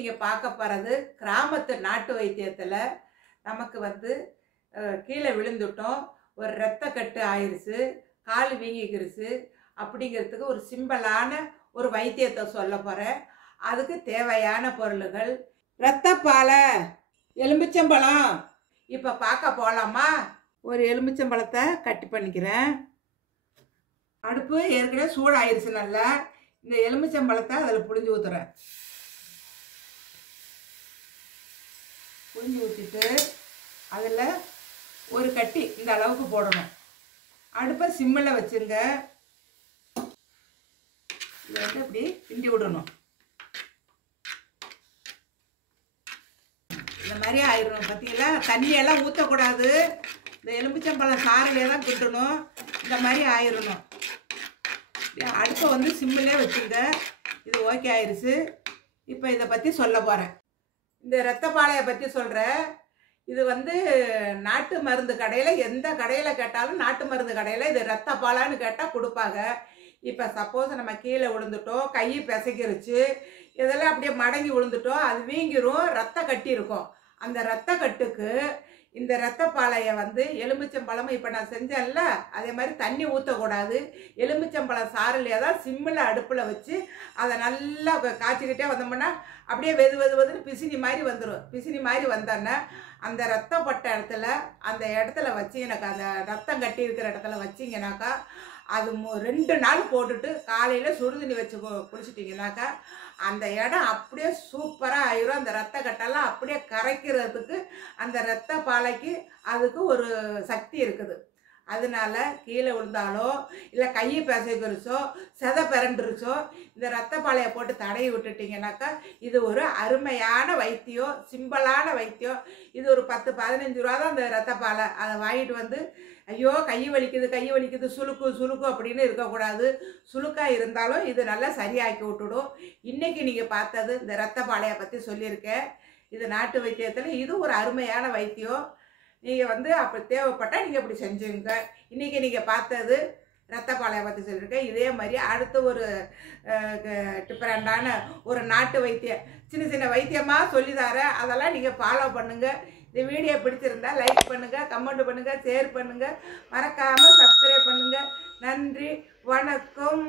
நீங்க பார்க்க போறது கிராமத்து நாட்டு வைத்தியத்துல நமக்கு கீழே விழுந்துட்டோம், ஒரு இரத்த கட்டு ஆயிருச்சு, கால் வீங்கிக்கிருச்சு அப்படிங்கிறதுக்கு ஒரு சிம்பிளான ஒரு வைத்தியத்தை சொல்ல போறேன். அதுக்கு தேவையான பொருள்கள் இரத்தப்பாலை, எலுமிச்சம்பழம். இப்ப பார்க்க போலாமா? ஒரு எலுமிச்சம்பழத்தை கட் பண்ணிக்கிறேன். அடுப்பு ஏற்கனவே சூடாயிருச்சு நல்லா. இந்த எலுமிச்சம்பழத்தை அதில் புழிஞ்சு ஊற்றுறேன். புழிஞ்சு ஊற்றிட்டு அதில் ஒரு கட்டி இந்த அளவுக்கு போடணும். அடுப்பை சிம்மில் வச்சுருங்க. இதை இப்படி கிண்டி விடணும். இந்த மாதிரி ஆயிடணும். பார்த்தீங்களா, தண்ணியெல்லாம் ஊற்றக்கூடாது. இந்த எலுமிச்சம்பழம் சாறிலே தான் கிண்டணும். இந்த மாதிரி ஆயிடணும். அடுப்பை சிம்மிலே வச்சுங்க. இது ஓகே ஆயிடுச்சு. இப்போ இதை பற்றி சொல்ல போகிறேன். இந்த இரத்தப்பாலையை பற்றி சொல்கிறேன். இது நாட்டு மருந்து கடையில், எந்த கடையில் கேட்டாலும் நாட்டு மருந்து கடையில் இது இரத்தப்பாலான்னு கேட்டால் கொடுப்பாங்க. இப்போ சப்போஸ் நம்ம கீழே விழுந்துட்டோம், கை பிசைக்கிருச்சு, இதெல்லாம் அப்படியே மடங்கி விழுந்துட்டோம், அது வீங்கிரும், ரத்த கட்டி இருக்கும். அந்த ரத்த கட்டுக்கு இந்த இரத்தப்பாலையை எலுமிச்சம்பழமும் இப்போ நான் செஞ்சேன்ல அதே மாதிரி தண்ணி ஊற்றக்கூடாது. எலுமிச்சம்பழம் சாறுலையே தான் சிம்மில் அடுப்பில் வச்சு அதை நல்லா காய்ச்சிக்கிட்டே வந்தோம்னா அப்படியே வெதுன்னு பிசினி மாதிரி வந்துடும். பிசினி மாதிரி வந்தோன்னே அந்த ரத்தப்பட்ட இடத்துல அந்த இடத்துல வச்சிங்கனாக்கா, அந்த ரத்தம் கட்டி இருக்கிற இடத்துல வச்சிங்கனாக்கா அது 2 நாள் போட்டுட்டு காலையில் சுடுதண்ணி வச்சு குளிச்சிட்டிங்கனாக்கா அந்த இடம் அப்படியே சூப்பராக ஆயிரும். அந்த ரத்த கட்டெல்லாம் அப்படியே கரைக்கிறதுக்கு அந்த இரத்த பாலைக்கு அதுக்கு ஒரு சக்தி இருக்குது. அதனால கீழே விழுந்தாலோ இல்லை கையை பிசைக்கிருச்சோ செதை பிறண்டுருச்சோ இந்த இரத்த பாலையை போட்டு தடவி விட்டுட்டிங்கனாக்கா இது ஒரு அருமையான வைத்தியம், சிம்பிளான வைத்தியம். இது ஒரு 10-15 ரூபா தான் அந்த இரத்தப்பாலை. அதை வாங்கிட்டு ஐயோ கை வலிக்குது சுளுக்கு அப்படின்னு இருக்கக்கூடாது. சுளுக்காக இருந்தாலும் இது நல்லா சரியாக்கி விட்டுடும். இன்றைக்கி நீங்கள் பார்த்தது இந்த இரத்தப்பாலையை பற்றி சொல்லியிருக்கேன். இது நாட்டு வைத்தியத்தில் இது ஒரு அருமையான வைத்தியம். நீங்கள் அப்போ தேவைப்பட்டால் நீங்கள் இப்படி செஞ்சுங்க. இன்றைக்கி நீங்கள் பார்த்தது இரத்தப்பாலையை பற்றி சொல்லியிருக்கேன். இதே மாதிரி அடுத்த ஒரு டிஃப்ரெண்டான ஒரு நாட்டு வைத்தியம், சின்ன வைத்தியமாக சொல்லித்தரேன். அதெல்லாம் நீங்கள் ஃபாலோ பண்ணுங்கள். இந்த வீடியோ பிடிச்சிருந்தா லைக் பண்ணுங்கள், கமெண்ட் பண்ணுங்கள், ஷேர் பண்ணுங்கள், மறக்காமல் சப்ஸ்கிரைப் பண்ணுங்கள். நன்றி, வணக்கம்.